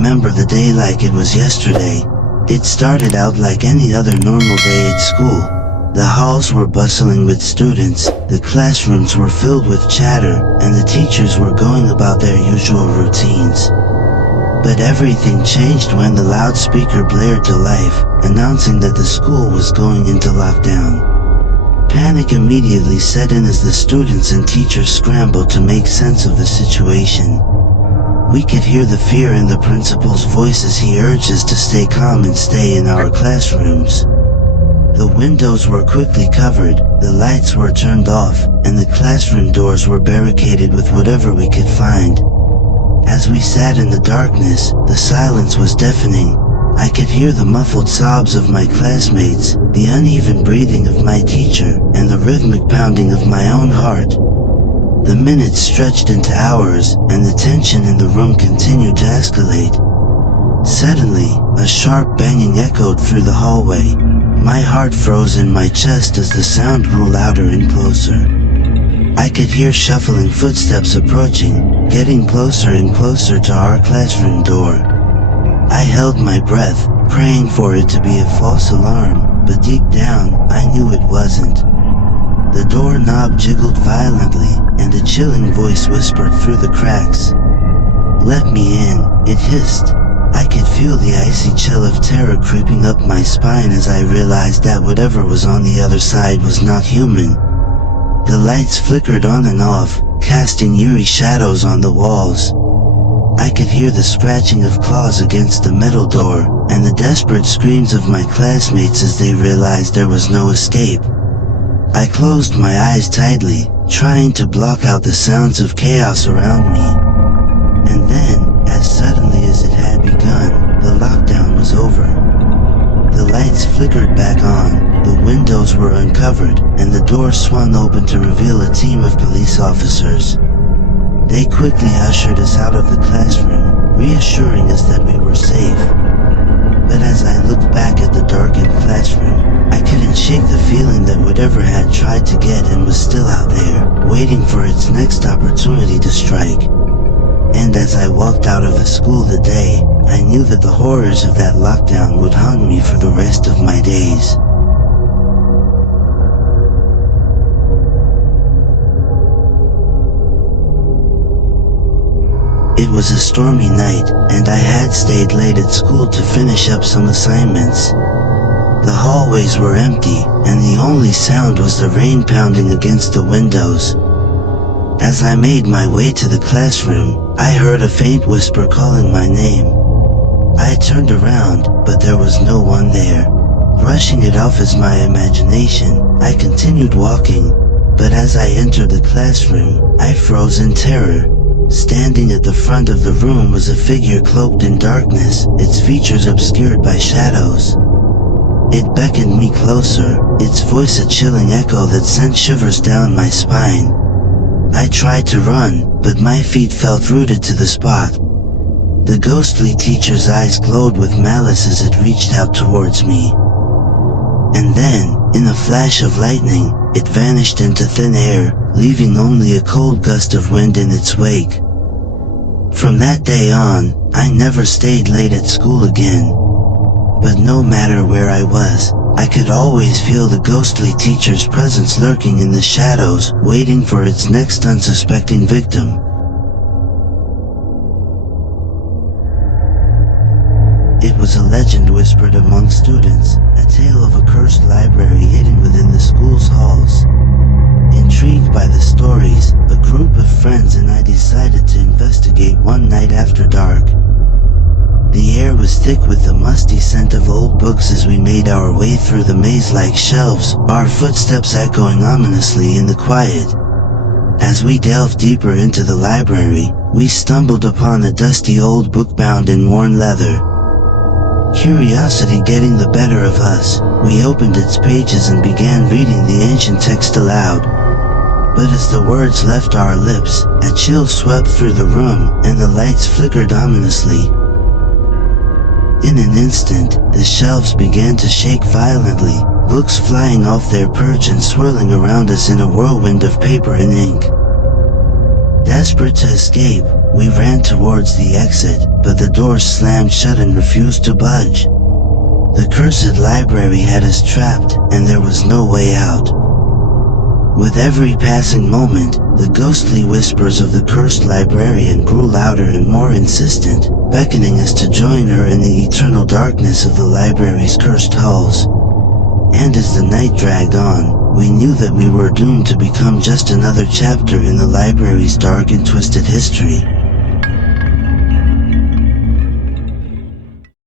remember the day like it was yesterday. It started out like any other normal day at school. The halls were bustling with students, the classrooms were filled with chatter, and the teachers were going about their usual routines. But everything changed when the loudspeaker blared to life, announcing that the school was going into lockdown. Panic immediately set in as the students and teachers scrambled to make sense of the situation. We could hear the fear in the principal's voice as he urged us to stay calm and stay in our classrooms. The windows were quickly covered, the lights were turned off, and the classroom doors were barricaded with whatever we could find. As we sat in the darkness, the silence was deafening. I could hear the muffled sobs of my classmates, the uneven breathing of my teacher, and the rhythmic pounding of my own heart. The minutes stretched into hours, and the tension in the room continued to escalate. Suddenly, a sharp banging echoed through the hallway. My heart froze in my chest as the sound grew louder and closer. I could hear shuffling footsteps approaching, getting closer and closer to our classroom door. I held my breath, praying for it to be a false alarm, but deep down, I knew it wasn't. The doorknob jiggled violently, and a chilling voice whispered through the cracks. "Let me in," it hissed. I could feel the icy chill of terror creeping up my spine as I realized that whatever was on the other side was not human. The lights flickered on and off, casting eerie shadows on the walls. I could hear the scratching of claws against the metal door, and the desperate screams of my classmates as they realized there was no escape. I closed my eyes tightly, trying to block out the sounds of chaos around me. And then, as suddenly as it had begun, the lockdown was over. The lights flickered back on, the windows were uncovered, and the door swung open to reveal a team of police officers. They quickly ushered us out of the classroom, reassuring us that we were safe. But as I looked back at the darkened classroom, I couldn't shake the feeling that whatever had tried to get in was still out there, waiting for its next opportunity to strike. And as I walked out of the school that day, I knew that the horrors of that lockdown would haunt me for the rest of my days. It was a stormy night, and I had stayed late at school to finish up some assignments. The hallways were empty, and the only sound was the rain pounding against the windows. As I made my way to the classroom, I heard a faint whisper calling my name. I turned around, but there was no one there. Brushing it off as my imagination, I continued walking, but as I entered the classroom, I froze in terror. Standing at the front of the room was a figure cloaked in darkness, its features obscured by shadows. It beckoned me closer, its voice a chilling echo that sent shivers down my spine. I tried to run, but my feet felt rooted to the spot. The ghostly teacher's eyes glowed with malice as it reached out towards me. And then, in a flash of lightning, it vanished into thin air, leaving only a cold gust of wind in its wake. From that day on, I never stayed late at school again. But no matter where I was, I could always feel the ghostly teacher's presence lurking in the shadows, waiting for its next unsuspecting victim. It was a legend whispered among students, a tale of a cursed library hidden within the school's halls. Intrigued by the stories, a group of friends and I decided to investigate one night after dark. The air was thick with the musty scent of old books as we made our way through the maze-like shelves, our footsteps echoing ominously in the quiet. As we delved deeper into the library, we stumbled upon a dusty old book bound in worn leather. Curiosity getting the better of us, we opened its pages and began reading the ancient text aloud. But as the words left our lips, a chill swept through the room, and the lights flickered ominously. In an instant, the shelves began to shake violently, books flying off their perch and swirling around us in a whirlwind of paper and ink. Desperate to escape, we ran towards the exit, but the doors slammed shut and refused to budge. The cursed library had us trapped, and there was no way out. With every passing moment, the ghostly whispers of the cursed librarian grew louder and more insistent, beckoning us to join her in the eternal darkness of the library's cursed halls. And as the night dragged on, we knew that we were doomed to become just another chapter in the library's dark and twisted history.